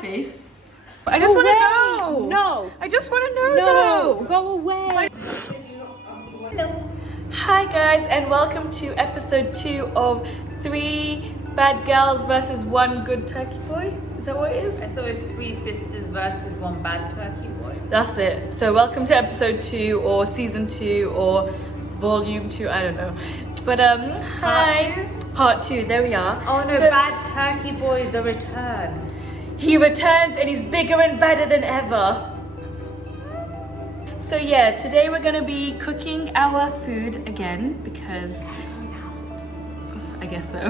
face. I just want to know. No. I just want to know No. though. Go away. Hello. Hi guys, and welcome to episode 2 of 3 bad girls versus 1 good turkey boy. Is that what it is? I thought it was 3 sisters versus 1 bad turkey boy. That's it. So welcome to episode 2 or season 2 or volume 2, I don't know. But hi. Part 2, there we are. Oh no, So, bad turkey boy, the return. he returns and he's bigger and better than ever. So yeah, today we're gonna be cooking our food again because I guess so.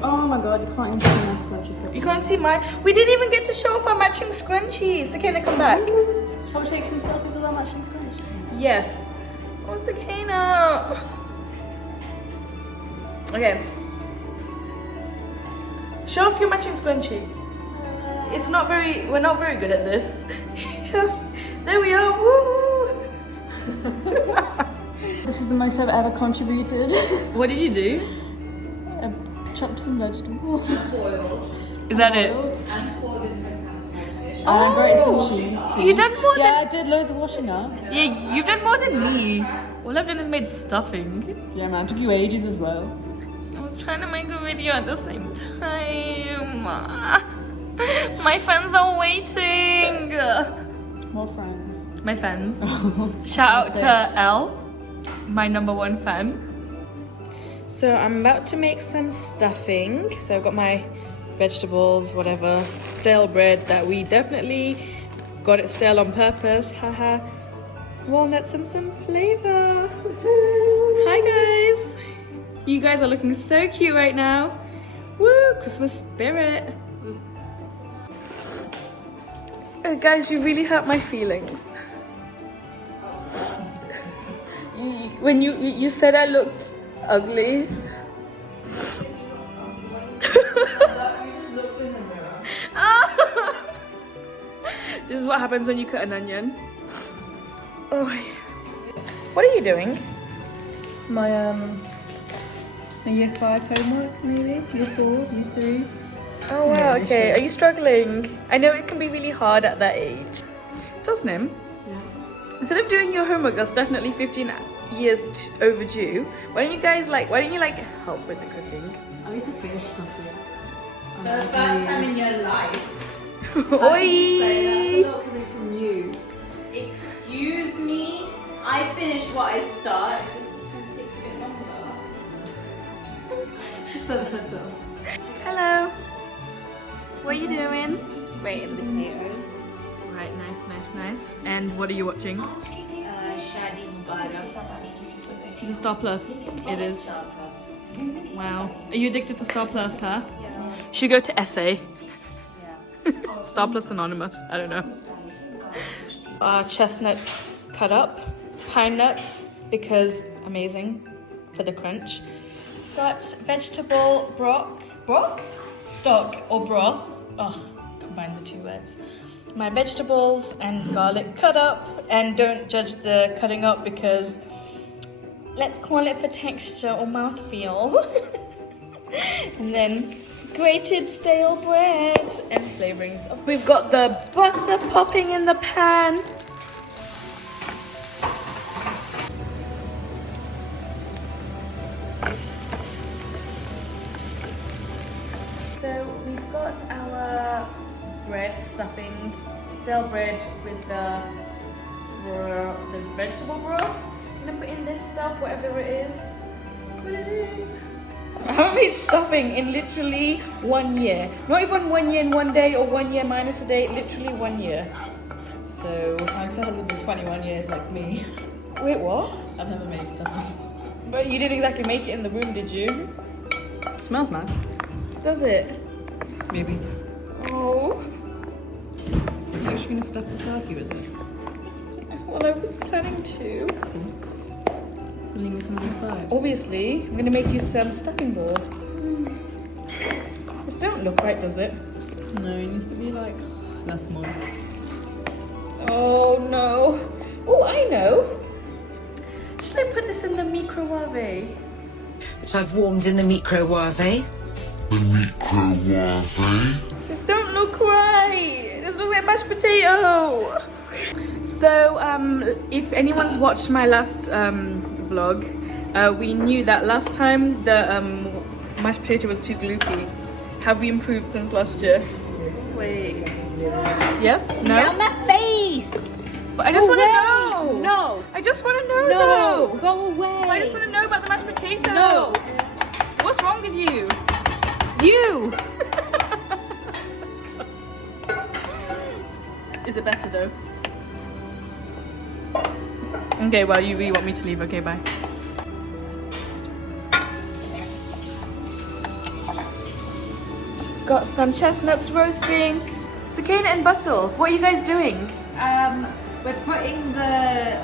Oh my god, you can't even see my scrunchie. You can't see mine. We didn't even get to show off our matching scrunchies. Sakina, come back. Shall we take some selfies with our matching scrunchies? Yes. Oh, Sakina. Okay. Show off your matching scrunchie. We're not very good at this. There we are. Woo! This is the most I've ever contributed. What did you do? I chopped some vegetables. Is that it? And poured into a casserole dish. And I grated some cheese too. You done more Yeah, I did loads of washing up. than you've done more than me. All I've done is made stuffing. Yeah man, took you ages as well. I was trying to make a video at the same time. My fans are waiting. More friends. My fans. Shout out to Elle, my #1 fan. So I'm about to make some stuffing. So I've got my vegetables, whatever, stale bread that we definitely got it stale on purpose. Haha. Walnuts and some flavor. Hi guys. You guys are looking so cute right now. Woo, Christmas spirit. Oh, guys, you really hurt my feelings. When you said I looked ugly. This is what happens when you cut an onion. Oh. What are you doing? My year 5 homework maybe? Year 4, year 3. Oh wow, okay. Are you struggling? I know it can be really hard at that age. Doesn't it? Yeah. Instead of doing your homework that's definitely 15 years overdue, why don't you help with the cooking? At least I finished something. For the first time in your life. Oi! That's not coming from you. Excuse me, I finished what I started. It just takes a bit longer. She said that herself. Hello. What are you doing? Grating potatoes. Right, nice. And what are you watching? Shadi Mubarak. Is it Star Plus? It is. Star Plus. Wow. Are you addicted to Star Plus, huh? Should go to Essay. Yeah. Star Plus Anonymous. I don't know. Chestnuts cut up. Pine nuts because amazing for the crunch. Got vegetable broth, stock or broth. Oh, combine the 2 words. My vegetables and garlic cut up, and don't judge the cutting up because let's call it for texture or mouthfeel. And then grated stale bread and flavorings. We've got the butter popping in the pan. So we've got our bread stuffing, stale bread with the vegetable broth. Gonna put in this stuff, whatever it is. Put it in. I haven't made stuffing in literally 1 year. Not even 1 year in 1 day or 1 year minus a day, literally 1 year. So, Alexa hasn't been 21 years like me. wait, what? I've never made stuff. But you didn't exactly make it in the room, did you? Smells nice. Does it? Maybe. Oh. You're actually gonna stuff the turkey with this? Well, I was planning to. Leave me some on the side. Obviously, I'm gonna make you some stuffing balls. This don't look right, does it? No, it needs to be like less moist. Oh no. Oh, I know. Should I put this in the microwave? Which I've warmed in the microwave. This don't look right. This looks like mashed potato. So, if anyone's watched my last vlog, we knew that last time the mashed potato was too gloopy. Have we improved since last year? Wait. Yes? No? Get on my face! But I just want to know. No. I just want to know No. though. Go away. I just want to know about the mashed potato. No. What's wrong with you? You! Is it better though? Okay, well, you really want me to leave. Okay, bye. Got some chestnuts roasting. Sakina and Buttle, what are you guys doing? We're putting the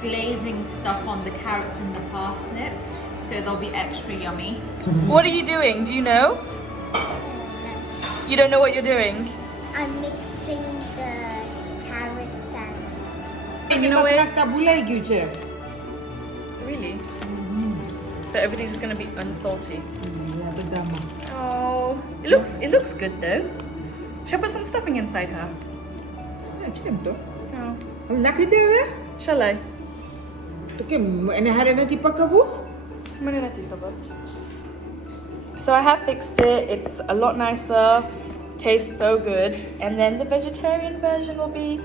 glazing stuff on the carrots and the parsnips, so they'll be extra yummy. What are you doing? Do you know? You don't know what you're doing? I'm mixing the carrots and You know what? Tabulay you je. Really? So everything's just gonna be unsalty. Ya, berdama. Oh, it looks good though. Shall I put some stuffing inside her? Ya, macam tu. No. Nak kena eh? Shall I? Okay, mana hari nanti pakai bu? So I have fixed it. It's a lot nicer. Tastes so good. And then the vegetarian version will be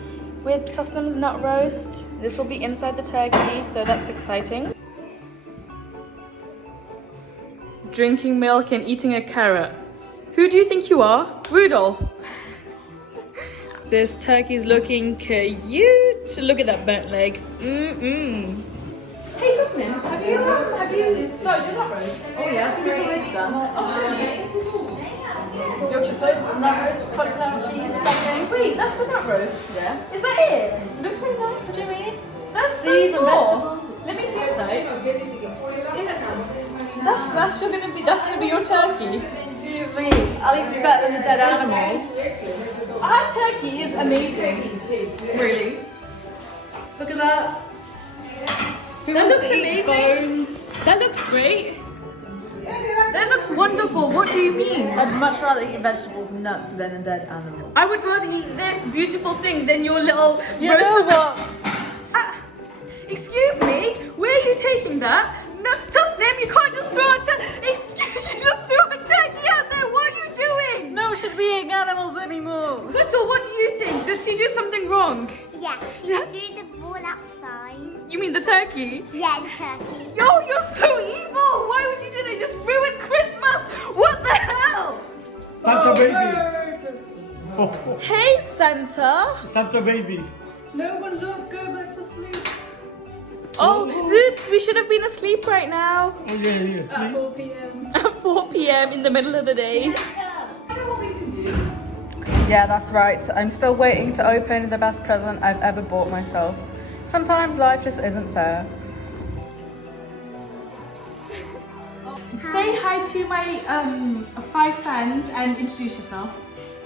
with Tottenham's nut roast. This will be inside the turkey, so that's exciting. Drinking milk and eating a carrot. Who do you think you are? Rudolph. This turkey's looking cute. Look at that burnt leg. Hey Tasnim, have you started your nut roast? Oh yeah, it's always done. I'll show you. Yorkshire pudding, nut roast, cauliflower cheese, stuffing. Wait, that's the nut roast? Yeah. Is that it? Looks pretty nice, what do you mean? That's so These are small. vegetables. Let me see inside. That's gonna be your turkey. Excuse me, at least it's better than a dead animal. Our turkey is amazing. Really? Look at that. That looks amazing. That looks great. That looks wonderful. What do you mean? I'd much rather eat vegetables and nuts than a dead animal. I would rather eat this beautiful thing than your little You know what? Excuse me, where are you taking that? No, Tasnim, you can't just throw a you just threw a turkey out there. What are you doing? No should be eating animals anymore. Little, what do you think? Did she do something wrong? yeah, she do the ball outside. You mean the turkey? Yeah, the turkey. Yo, you're so evil. Why would you do that? You just ruined Christmas. What the hell? Santa baby. Hey, Santa. Santa baby. No one look, go back to sleep. Oh, oops, we should have been asleep right now. Oh yeah, sleep. 4 p.m. At 4 p.m. in the middle of the day. Yeah, that's right. I'm still waiting to open the best present I've ever bought myself. Sometimes life just isn't fair. Say hi to my 5 fans and introduce yourself.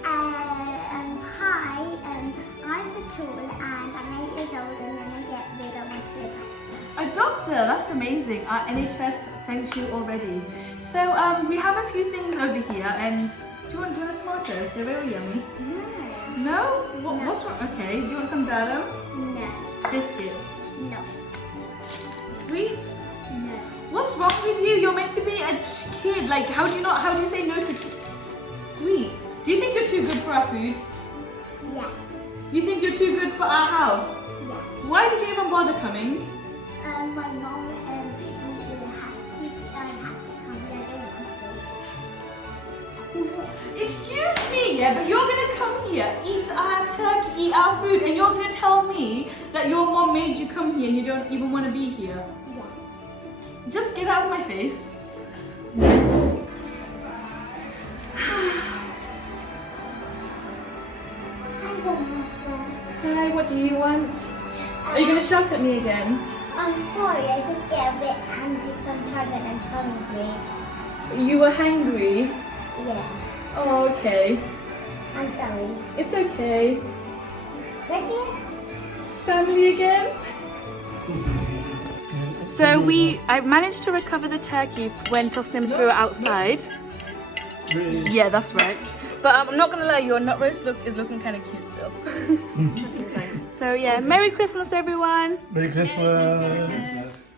Hi, I'm Batul and I'm 8 years old and when I get big I want to be a doctor. A doctor, that's amazing. Our NHS thanks you already. So we have a few things over here and do you want a tomato? They're very yummy. No. No? What's wrong? Okay, do you want some dado? No. Biscuits. No. Sweets? No. What's wrong with you? You're meant to be a kid. Like, how do you say no to sweets? Do you think you're too good for our food? Yeah. You think you're too good for our house? Yeah. Why did you even bother coming? My mom had to come here. I don't want to. Excuse me, yeah, but you're gonna come here, eat our turkey, eat our food, and you're gonna tell me that your mom made you come here and you don't even want to be here. Yeah. Just get out of my face. Hi, what do you want? Are you gonna shout at me again? I'm sorry, I just get a bit angry sometimes and I'm hungry. You were hangry? Yeah. Oh, okay. I'm sorry. It's okay. Ready? Family again? So I managed to recover the turkey when Tosnim threw it outside. Really? Yeah, that's right. But I'm not gonna lie, your nut roast is looking kind of cute still. So yeah, Merry Christmas everyone. Merry Christmas.